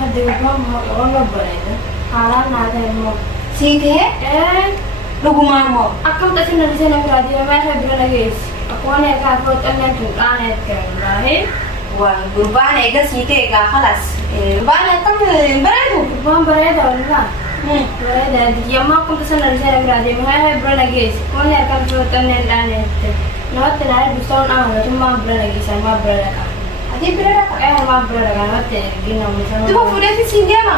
هدي بهم والله بريدة حرام على الموت سيدي لقمان مو أكم تسمى لسنا برادي ما يحب لنا جيس أقواني كافوت أنا تلقاني أتكلم والقربان إيجا سيدي إيجا خلاص قربان كم بريدو بهم بريدة ولا بريدة يوم أكم تسمى لسنا برادي ما يحب لنا جيس أقواني كافوت أنا تلقاني أتكلم نوت نعرف بستون أنا ثم ما برنا جيس ما برنا هذه بريدة ما برنا نوت جينا مثلا تبغى فلوسي سيدي ما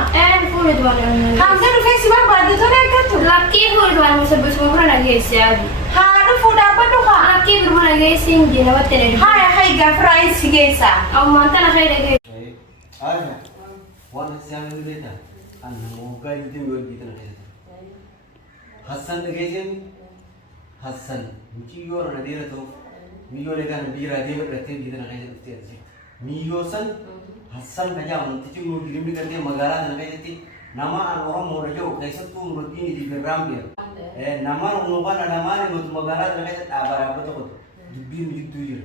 فولد وانا خمسة رفيسي ما بعد توني كتو لكي فولد وانا مسبس ما برنا جيس يا أبي هذا فودا بدوها لكي برنا جيس إنجي نوت نعرف هاي غفراي سيجيسا أو ما أنت نخير جيس أيه وانا سامع بيتا أنا موقع يدين يقول بيتا نخير حسن دقيقين حسن ميجور نديره تو ميجور لكان بيرا دي برتين بيتا نخير تيجي ميجوسن حسن كجا من تيجي مودرين بيكتي مغارا نخير تي nama orang mau raja kaisa tu menurut ini di Gambia nama orang nama ni menurut negara terkait apa tu dubi begitu je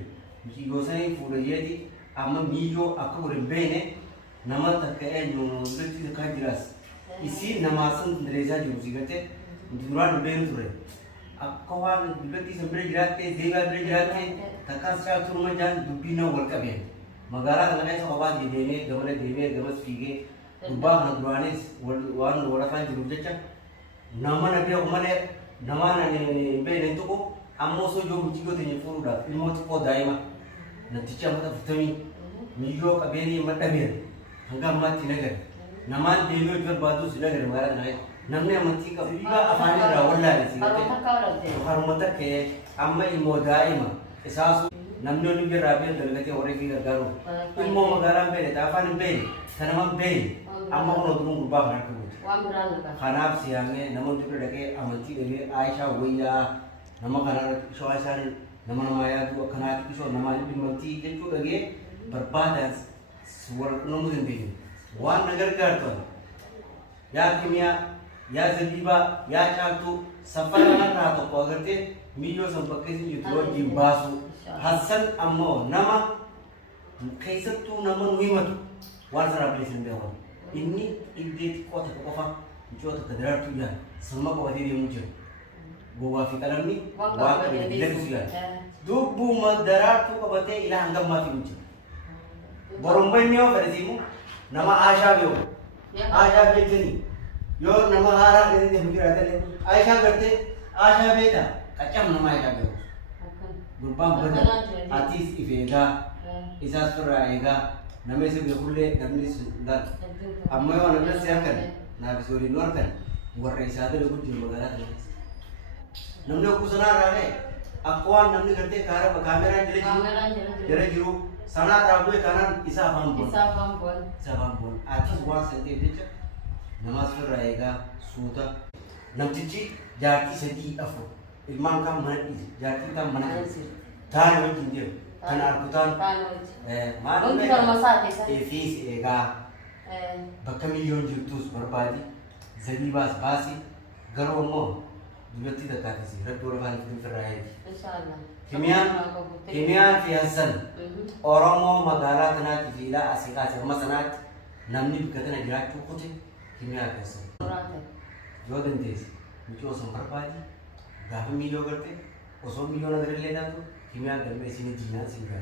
mesti gosai fuda jadi ama mijo aku berbeda nama terkait yang lebih dekat jelas isi nama asal Indonesia juga sih kata duran berbeda tu aku kan lebih sampai jelasnya dega jelasnya takkan saya tu rumah jangan dubi na work abe negara terkait sobat jadi ni gambar fige Ubah Naguranis, one Warakan Jurujacha, Naman Abia Umane, Naman and Ben and Toko, Amoso Jogo in Furuda, Ilmotico Daima, Naticha Matafutami, Mijo Abeni Matamir, Hangama Tinagar, Naman David Badus Lagar Maranai, Namne Matika, Viva Afani Rawala, Harmatake, Amma Imodaima, Esasu, Namno Rabia, the Lati Oreki Garo, Ilmo Magaram Bene, Afan Ben, Tanaman Ben. Amma orang tu berubah nak tu. Kanap siangnya, namun tu berdekat amanti dari Aisyah Wia, nama kanal Shoaisan, nama Maya tu kanal itu nama ini amanti itu lagi berpadas suara nombor tinggi. Wan negara kerja, ya kimia, ya zeliba, ya caktu, safar mana rata kau kerja, mijo sampai kesi jual jimbasu, Hasan Ammo, nama kaisa tu nama Nuimat, wan sarap lesen dewan. Ini ide kota kofa jual terkadar tu ya semua kau ada di muncul gua fikaran ni gua ada kusian dubu madarat tu kau bete ilah anggap mati muncul borombai ni apa sih mu nama Aisyah bio Aisyah begini yo nama Hara ini dia mikir ada ni Aisyah berarti Aisyah beda kacam nama Aisyah bio berbang beda atis ifega isas peraega nama itu berkulit nama itu sudah amma yo namna siakan na bisuri norkan warra isada lu di magara namna kusana rane akwan namni garte kara kamera jere jiru sana rabu kanan isa bambon ati wa sente dicha namas raega suda namtici jati sedi afu ilman kam mana jati kam mana tan wo jinje tan arkutan mana efis ega bakka miliyon jirtus barbadi zalibas basi garo mo dulati da katisi rabbi rabban fi firayati insyaallah kimian fi hasan oromo magara tanati ila asika sama sanat namni bikatana jiratu kuti kimia kasa jodan des micho sam barbadi gahu miliyo garte oso miliyon agar leda to kimia gar me sini jina singa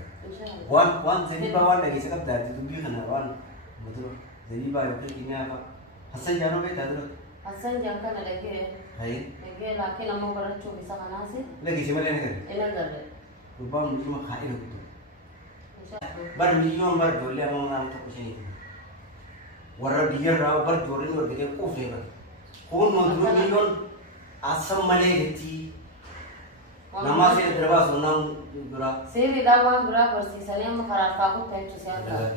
wan zaliba wan lagi sakap dadi dumbi khana wan मतलब jadi bayu tu ini apa? Hasan jangan apa itu? Hasan jangan kan lagi. Hai. Lagi laki nama orang cuma bisa kan nasi. Lagi siapa lagi kan? Enak ada. Rupa mungkin mak kaya itu. Bar milion bar dole ama nama tu kucing itu. Warna dia raw bar dole ni warga dia kau flavor. Kau mau 2 milion asam malay hati. Nama saya terbawa sunang dura. Saya tidak mau berapa sih? Saya mau karat aku tentu saya.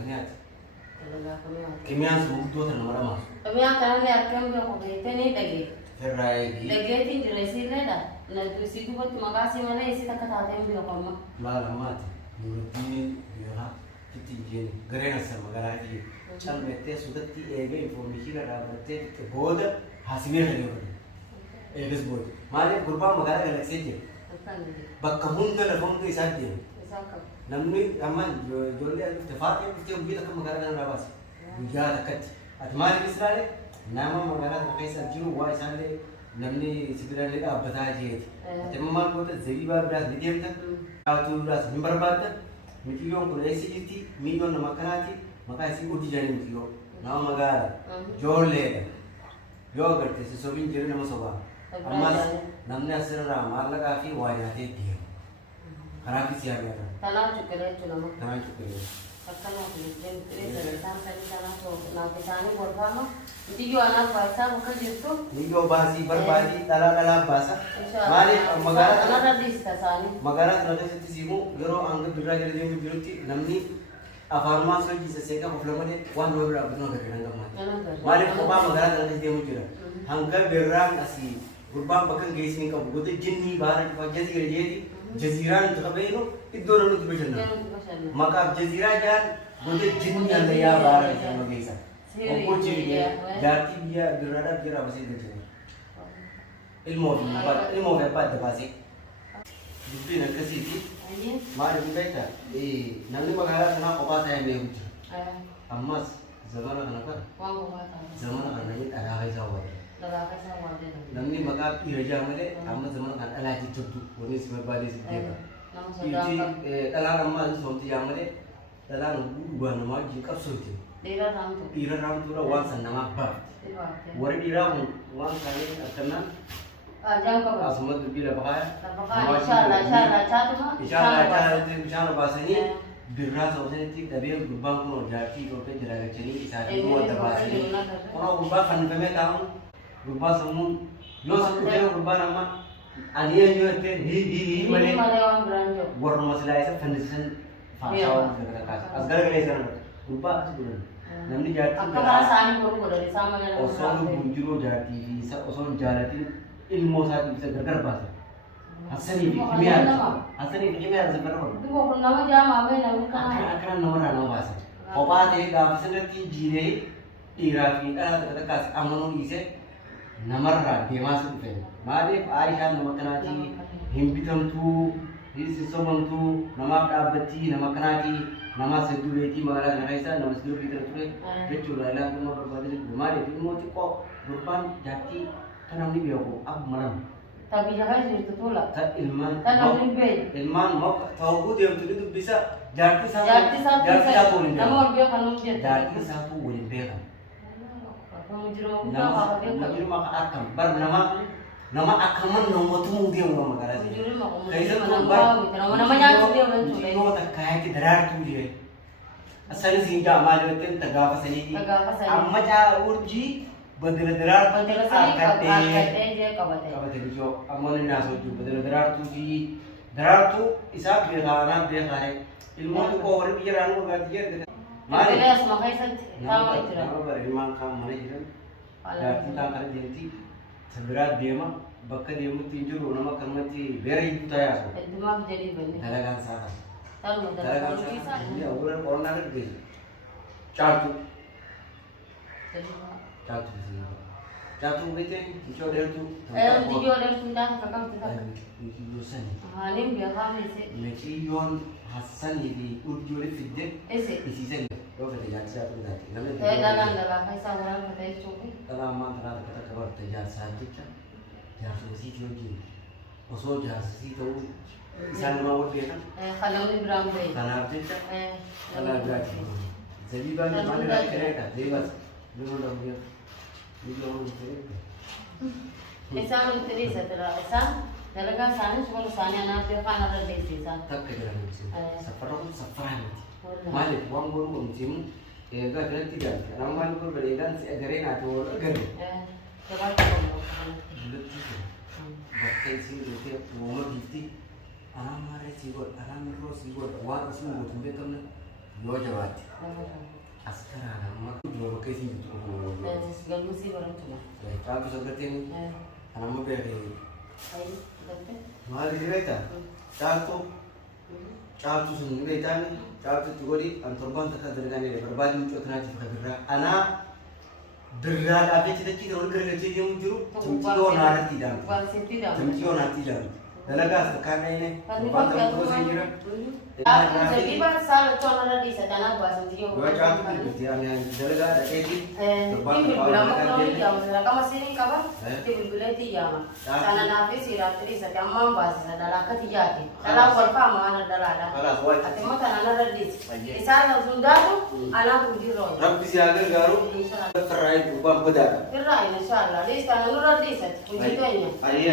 Kimia semua tu adalah nama mas. Tapi yang karena ni akan berapa betul ni lagi. Ferai. Lagi itu jelasnya dah. Nanti situ buat makasih mana isi tak kata yang bilang kamu. Malah mati. Murti biar kita jen. Gerena sama garasi. Chal mete sudah ti ege informasi ada mete boda hasilnya lagi. Eges boda. Malah kurba magara galaksi je. Bakkamun tu telefon tu isat je. Namni aman jualnya itu tefat yang kita ubi tak magara dengan rabas. Ujar dekat. أتمنى الإسرائيلي نعم مقالات رئيس الجنوب وإسرائيل نمني سبيل الله أبدا جيت أتمنى قلت الزبيبة براس بديمتا أتو براس نمبر بعد متيجون كل أسيتي ميجون مكاناتي مكانتي أودي جاني متيجون نعم مقالة جول ليه جول كرتي سوبين جري نمو سوبا أما نمني أسرع رام الله كافي وايناتي ديه خرافي سياقة تنا شكله تنا تمام شكرا Akana kulijen kire sampai sana so na kisani borfama itu jo anak bahasa muka jitu Nigo bahasi berbadi dala bahasa mari magara anak di sana magara nada seti simu gero angga dura jadi yang biruti namni afarma so jisa seka proflamane wan do bra abno gare nanga mari ko ba magara nada seti mu jira hangga berang asi gurbam bakan geisi ni ka bugote jinni barat wajasi jadi jaziran takabeino iddono nu tibejna maka jazira jan bude jinni anda ya barat sama geisa ko jiri jati dia berada kira masih dejena ilmu apa debasi dubi na kasiti mari bukaita namni magara kana ko ba ta me hutu amma zamana kana ka zamana kana ni ada hai sawa namni maga piraja male amma zamana kana alaji tuttu woni sima bali sideka Iti dalam ramai somti yang mana dalam buah nama jika suci. Ira ram tu rawang sana apa? Wari ira wang kali karena. Asmat bila bahaya. Insyaallah bahasa ini birra sahaja ini tapi berbang pun jadi kalau penjara kecil ini sahaja itu ada bahasa ini. Orang berbang kan memang tahu berbang semua. Lo sekarang berbang nama Aniya nyo ate hi male warna masala isa foundation fashion kata asgar gale sana rupa sebulan namni jati akka sani koru dari sama ngana oson bunjuro jati bisa oson jalati ilmu saat bisa gargar bahasa asani kimia sebenarnya itu kok nama jama ame nama akan nama bahasa opa te gafsana ti jire irafi kata kas amanu ise namarra demasuk fe Maaf, Aisyah nama kenati, himpitam tu, hisisoman tu, nama abdi, nama kenati, nama seduleti, magala kenaisan, nama seduleti tertulis, kecil lah tu nama berbadi. Maaf, itu mau cekok berpan jati, kan namni biaku, ab malam. Tapi jangan itu tu lah. Tak ilman. Kan namni bed. Ilman, mak tahu dia betul itu bisa jati satu boleh. Nama orang biar kan namni jati. Jati satu boleh bekan. Mujur maka akam, bar nama akaman nomor tu mungkin orang magara sih. Kaisa tu bar namanya dia orang tu. Itu tak kaya kita darar tu dia. Asal sih jamal itu tagap asal ini. Amma cah urji badal darar. Badal asal kate dia kabate. Kabate jo. Amma ni naso tu badal darar tu ji. Darar tu isap dia kana dia kare. Ilmu tu kau orang biar anu berarti dia. Mari. Dia semua kaisa sama itu. Nama berimang kam mana jiran. Jadi kita kare jadi. Seberat dia mah, bakal dia mesti jujur, nama kermati beri itu tayar. Demam jadi benda. Dalagan saham. Dalagan saham. Ini orang nak kerja. Catu sih. Catu betul. Tiga dia tu. Tiga dia tu dah kakak kita. Lusan. Ini biar kami sih. Mekion Hasan ini urjul fitdek. Isi saja. Kau kata jadi satu nanti. Dalam kaisa orang kata itu. Kalau aman terang kata kabar terjadi satu kan. Jangan sih tu lagi. Osok jangan sih tu. Sana mau dia kan. Kalau ni berang baik. Karena apa cak? Karena berarti. Jadi banyak mana lagi kereta. Dewas. Dulu dah dia. Dulu orang kereta. Esa menteri setelah esa. Dalam sana cuma sana anak dia kan ada di sini. Tak kerja macam. Safaran. Malik wang guru macam. Ega kerja tidak. Ramai guru berikan segarin atau agar. Coba kamu. Bakal sih itu rumah gitu. Aram mare sigot, aram ro sigot. Wah asal gua tuh betul nih. Dua jawab. Askara nama dua bakal sih itu. Galu sih orang cuma. Kalau seperti ini, anak mau beri. Ayo, betul. Mahal di kereta. Catu sendiri kereta ni. Catu tu gori antorban tak ada dengan ini. Berbagi untuk alternatif kerja. Anak derada apa cita-cita orang kerja yang juru. Cemci orang tidak. Bukan tidak. Cemci orang tidak. dalaga sekarang ini Kan ni bantang pakai terus tu. ini Jadi ba sal chona ra di sa dana ba sa tiyo. dua kali gitu yang dalaga ada edit Ini bila mo ko ni jam sa ka masini ka ba? Ti bila ti jam. Sana na pe si ratri sa kamam ba sa dala ka ti jati. Dala ko pa mo ana dala da. kalah buat Ate mata na ra di. Isa na sundado ala ko di ro. Rabbi siaga garu Inshallah. kerai ubah pedar Kira inshallah. Di sana ra di sa. Kunci to niya. ayo